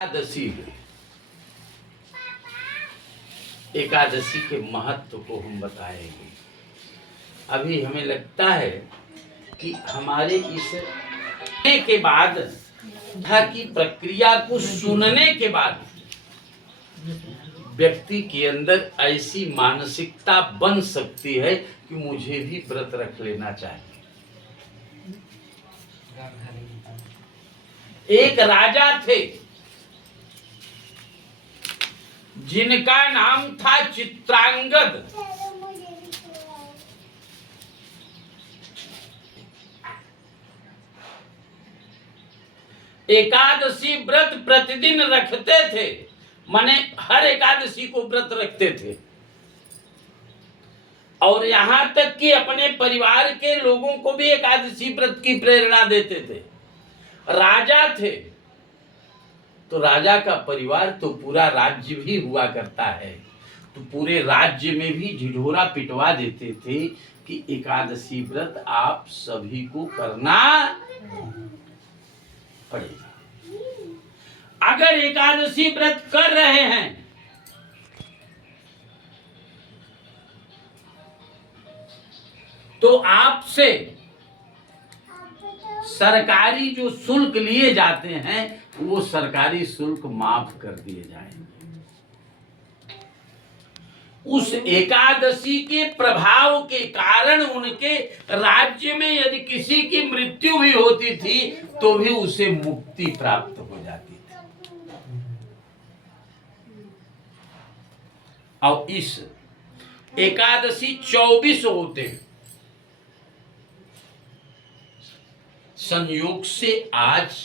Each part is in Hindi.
एकादशी में एकादशी के महत्व को हम बताएंगे। अभी हमें लगता है कि हमारे इस के बाद की प्रक्रिया को सुनने के बाद व्यक्ति के अंदर ऐसी मानसिकता बन सकती है कि मुझे भी व्रत रख लेना चाहिए। एक राजा थे जिनका नाम था चित्रांगद। एकादशी व्रत प्रतिदिन रखते थे, माने हर एकादशी को व्रत रखते थे और यहां तक कि अपने परिवार के लोगों को भी एकादशी व्रत की प्रेरणा देते थे। राजा थे तो राजा का परिवार तो पूरा राज्य भी हुआ करता है, तो पूरे राज्य में भी ढिढोरा पिटवा देते थे कि एकादशी व्रत आप सभी को करना पड़ेगा। अगर एकादशी व्रत कर रहे हैं तो आपसे सरकारी जो शुल्क लिए जाते हैं वो सरकारी शुल्क माफ कर दिए जाएंगे। उस एकादशी के प्रभाव के कारण उनके राज्य में यदि किसी की मृत्यु भी होती थी तो भी उसे मुक्ति प्राप्त हो जाती थी। और इस एकादशी 24 होते हैं। संयोग से आज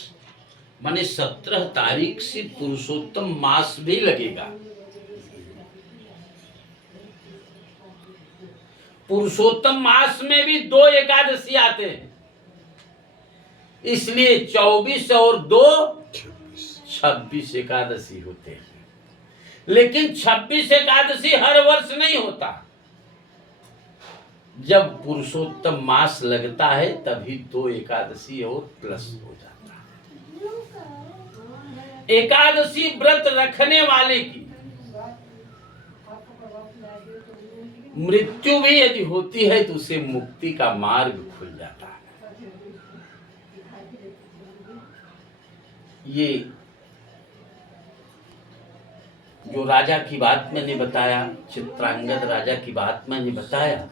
माने 17 तारीख से पुरुषोत्तम मास भी लगेगा। पुरुषोत्तम मास में भी 2 एकादशी आते हैं, इसलिए 24 और 2 26 एकादशी होते हैं। लेकिन 26 एकादशी हर वर्ष नहीं होता। जब पुरुषोत्तम मास लगता है तभी 2 एकादशी और प्लस हो जाता है। एकादशी व्रत रखने वाले की मृत्यु भी यदि होती है तो उसे मुक्ति का मार्ग खुल जाता है। ये जो राजा की बात मैंने बताया, चित्रांगद राजा की बात मैंने बताया।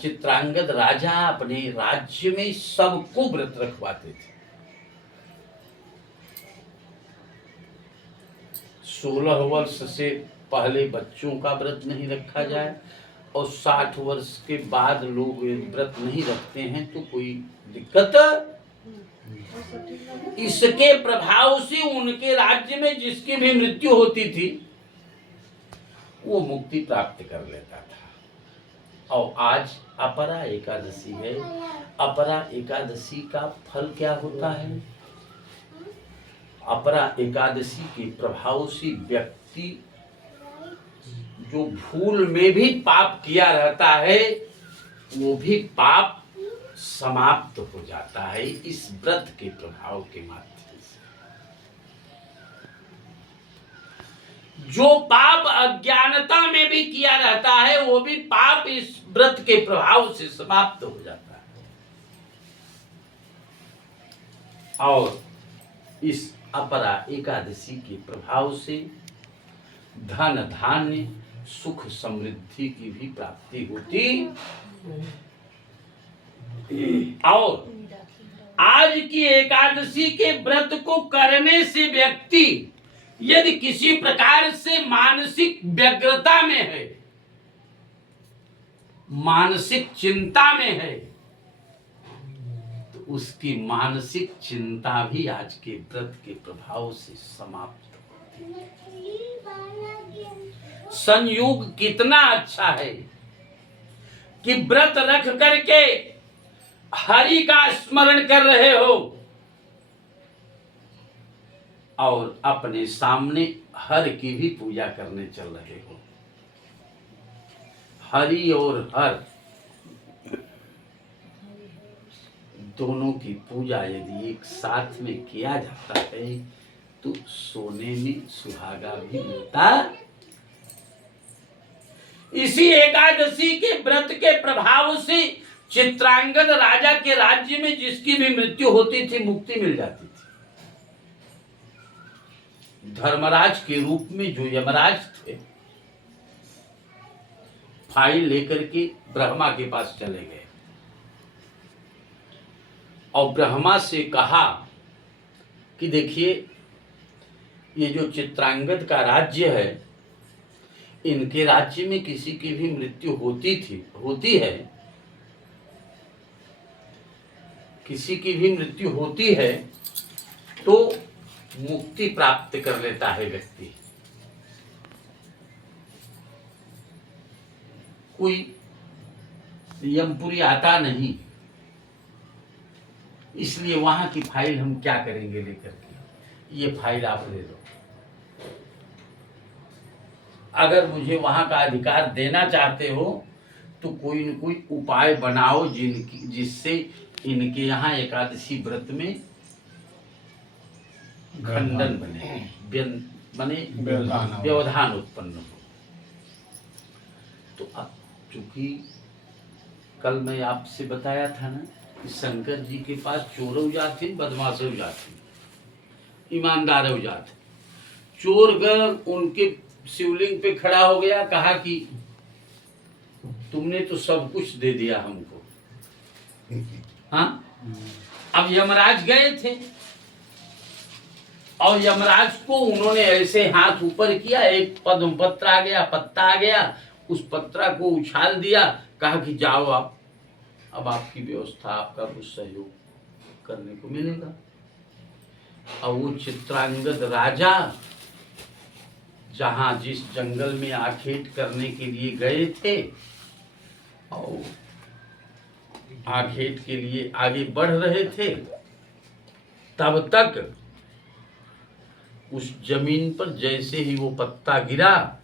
चित्रांगद राजा अपने राज्य में सबको व्रत रखवाते थे। 16 वर्ष से पहले बच्चों का व्रत नहीं रखा जाए और 60 वर्ष के बाद लोग व्रत नहीं रखते हैं तो कोई दिक्कत। इसके प्रभाव से उनके राज्य में जिसकी भी मृत्यु होती थी वो मुक्ति प्राप्त कर लेता था। और आज अपरा एकादशी है। अपरा एकादशी का फल क्या होता है? अपरा एकादशी के प्रभाव से व्यक्ति जो भूल में भी पाप किया रहता है वो भी पाप समाप्त हो जाता है इस व्रत के प्रभाव के माध्यम से। जो पाप अज्ञानता में भी किया रहता है वो भी पाप इस व्रत के प्रभाव से समाप्त हो जाता है। और इस अपरा एकादशी के प्रभाव से धन धान्य सुख समृद्धि की भी प्राप्ति होती। और आज की एकादशी के व्रत को करने से व्यक्ति यदि किसी प्रकार से मानसिक व्यग्रता में है, मानसिक चिंता में है, तो उसकी मानसिक चिंता भी आज के व्रत के प्रभाव से समाप्त होती है। संयोग कितना अच्छा है कि व्रत रख करके हरि का स्मरण कर रहे हो और अपने सामने हर की भी पूजा करने चल रहे हो। हरि और हर दोनों की पूजा यदि एक साथ में किया जाता है तो सोने में सुहागा भी मिलता। इसी एकादशी के व्रत के प्रभाव से चित्रांगद राजा के राज्य में जिसकी भी मृत्यु होती थी मुक्ति मिल जाती थी। धर्मराज के रूप में जो यमराज थे फाइल लेकर के ब्रह्मा के पास चले गए और ब्रह्मा से कहा कि देखिए ये जो चित्रांगद का राज्य है, इनके राज्य में किसी की भी मृत्यु होती है, किसी की भी मृत्यु होती है तो मुक्ति प्राप्त कर लेता है व्यक्ति। कोई यमपुरी आता नहीं, इसलिए वहां की फाइल हम क्या करेंगे लेकर के, ये फाइल आप ले लो। अगर मुझे वहां का अधिकार देना चाहते हो तो कोई न कोई उपाय बनाओ जिससे इनके यहाँ एकादशी व्रत में खंडन बने व्यवधान उत्पन्न हो। तो अब चूंकि कल मैं आपसे बताया था ना कि शंकर जी के पास चोर जाते बदमाश जाते ईमानदार जाते। चोर गए उनके शिवलिंग पे खड़ा हो गया, कहा कि तुमने तो सब कुछ दे दिया हमको। हाँ, अब यमराज गए थे और यमराज को उन्होंने ऐसे हाथ ऊपर किया, एक पद्म पत्र आ गया, पत्ता आ गया, उस पत्रा को उछाल दिया, कहा कि जाओ आप, अब आपकी व्यवस्था, आपका कुछ सहयोग करने को मिलेगा। और वो चित्रांगद राजा जहां जिस जंगल में आखेट करने के लिए गए थे और आखेट के लिए आगे बढ़ रहे थे, तब तक उस जमीन पर जैसे ही वो पत्ता गिरा,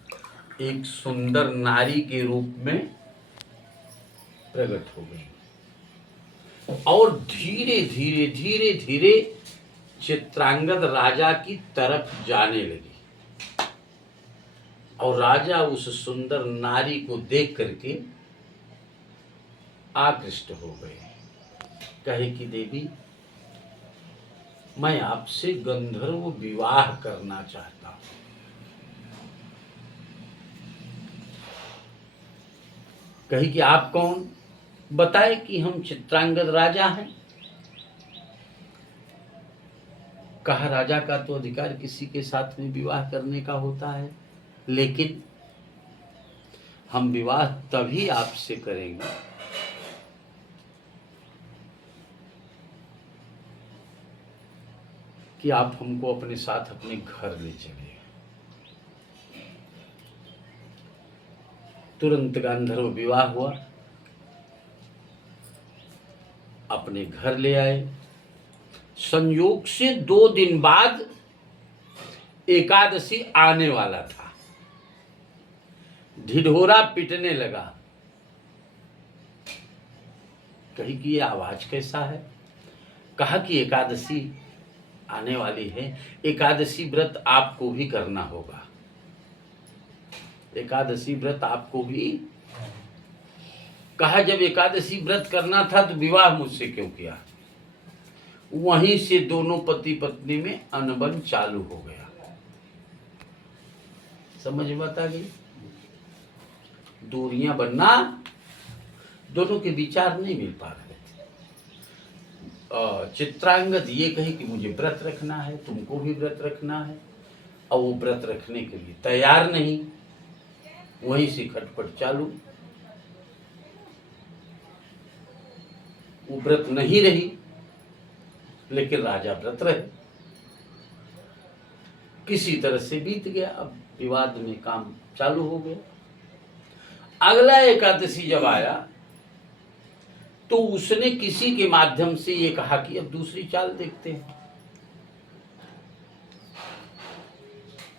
एक सुंदर नारी के रूप में प्रकट हो गई और धीरे धीरे धीरे धीरे चित्रांगद राजा की तरफ जाने लगी। और राजा उस सुंदर नारी को देख करके आकृष्ट हो गए। कहे कि देवी, मैं आपसे गंधर्व विवाह करना चाहता हूं। कही कि आप कौन? बताए कि हम चित्रांगद राजा हैं। कहा राजा का तो अधिकार किसी के साथ में विवाह करने का होता है, लेकिन हम विवाह तभी आपसे करेंगे कि आप हमको अपने साथ अपने घर ले चले। तुरंत गांधर्व विवाह हुआ, अपने घर ले आए। संयोग से 2 दिन बाद एकादशी आने वाला था। ढिढोरा पिटने लगा। कही कि ये आवाज कैसा है? कहा कि एकादशी आने वाली है, एकादशी व्रत आपको भी करना होगा। एकादशी व्रत आपको भी। कहा जब एकादशी व्रत करना था तो विवाह मुझसे क्यों किया? वहीं से दोनों पति पत्नी में अनबन चालू हो गया। समझ में आ गई? दूरियां बनना, दोनों के विचार नहीं मिल पा रहे थे। चित्रांगद ये कहे कि मुझे व्रत रखना है, तुमको भी व्रत रखना है, और वो व्रत रखने के लिए तैयार नहीं। वहीं से खटपट चालू। वो व्रत नहीं रही, लेकिन राजा व्रत रहे। किसी तरह से बीत गया। अब विवाद में काम चालू हो गया। अगला एकादशी जब आया तो उसने किसी के माध्यम से ये कहा कि अब दूसरी चाल देखते हैं,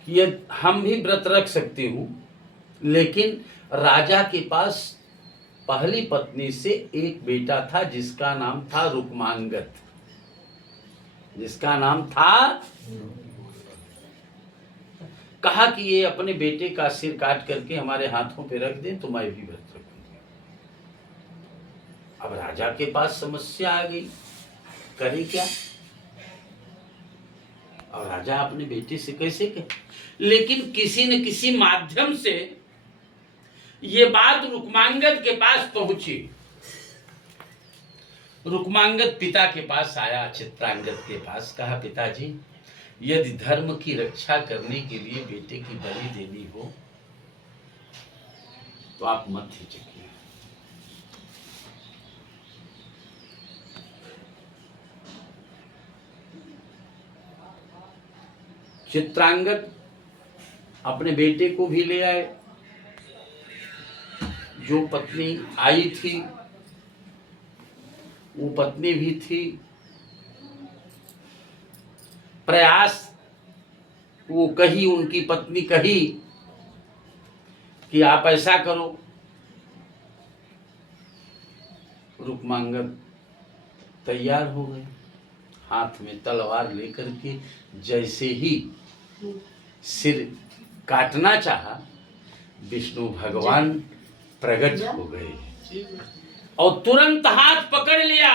ये हम भी व्रत रख सकते हूं, लेकिन राजा के पास पहली पत्नी से एक बेटा था जिसका नाम था रुक्मांगद, जिसका नाम था कहा कि ये अपने बेटे का सिर काट करके हमारे हाथों पे रख दे तो मैं भी व्रत रखूंगी। अब राजा के पास समस्या आ गई, करे क्या? और राजा अपने बेटे से कैसे कहे? लेकिन किसी न किसी माध्यम से ये बात रुक्मांगद के पास पहुंची। रुक्मांगद पिता के पास आया, चित्रांगद के पास, कहा पिताजी यदि धर्म की रक्षा करने के लिए बेटे की बलि देनी हो तो आप मत हिचकिए। चित्रांगद अपने बेटे को भी ले आए। जो पत्नी आई थी वो पत्नी भी थी। प्रयास वो कही, उनकी पत्नी कही कि आप ऐसा करो। रुक्मांगद तैयार हो गए, हाथ में तलवार लेकर के जैसे ही सिर काटना चाहा, विष्णु भगवान प्रकट हो गए और तुरंत हाथ पकड़ लिया।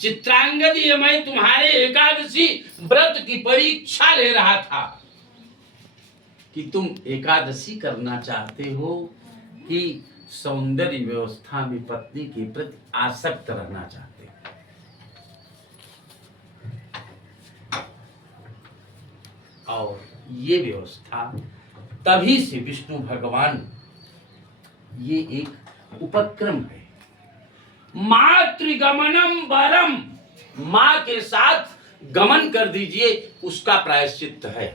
चित्रांगद, ये मैं तुम्हारे एकादशी व्रत की परीक्षा ले रहा था कि तुम एकादशी करना चाहते हो कि सौंदर्य व्यवस्था में पत्नी के प्रति आसक्त रहना चाहते हो। और ये व्यवस्था तभी से विष्णु भगवान, ये एक उपक्रम है। मातृगमनम वरम, मां के साथ गमन कर दीजिए, उसका प्रायश्चित है।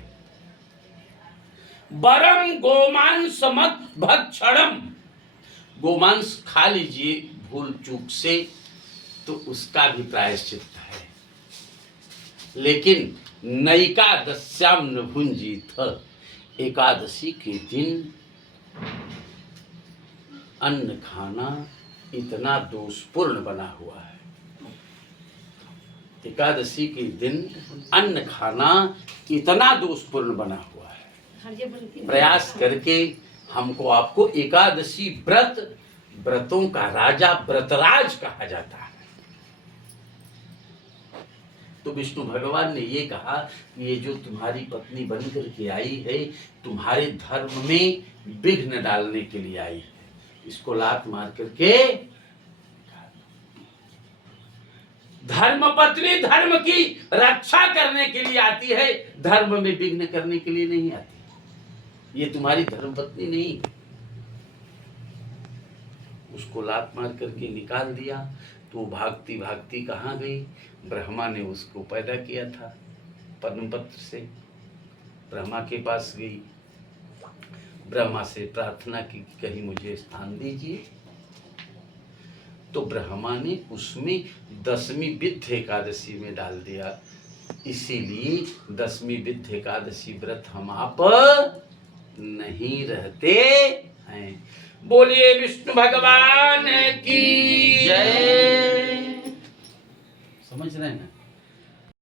वरम गोमांस मत भक्षणम, गोमांस खा लीजिए भूल चूक से, तो उसका भी प्रायश्चित है। लेकिन नैकादश्याम न भुंजीथ, एकादशी के दिन अन्न खाना इतना दोषपूर्ण बना हुआ है। एकादशी के दिन अन्न खाना इतना दोषपूर्ण बना हुआ है। प्रयास करके हमको आपको एकादशी व्रत, व्रतों का राजा व्रतराज कहा जाता है। तो विष्णु भगवान ने ये कहा, ये जो तुम्हारी पत्नी बनकर के आई है, तुम्हारे धर्म में विघ्न डालने के लिए आई है। इसको लात मार करके, धर्म पत्नी धर्म की रक्षा करने के लिए आती है, धर्म में विघ्न करने के लिए नहीं आती। ये तुम्हारी धर्म पत्नी नहीं। उसको लात मार करके निकाल दिया तो भागती भागती कहाँ गई? ब्रह्मा ने उसको पैदा किया था पद्मपत्र से, ब्रह्मा के पास गई। ब्रह्मा से प्रार्थना की कहीं मुझे स्थान दीजिए। तो ब्रह्मा ने उसमें 10वीं विद्ध एकादशी में डाल दिया। इसीलिए 10वीं विद्ध एकादशी व्रत हम आप नहीं रहते हैं। बोलिए विष्णु भगवान की जय। समझ रहे हैं ना?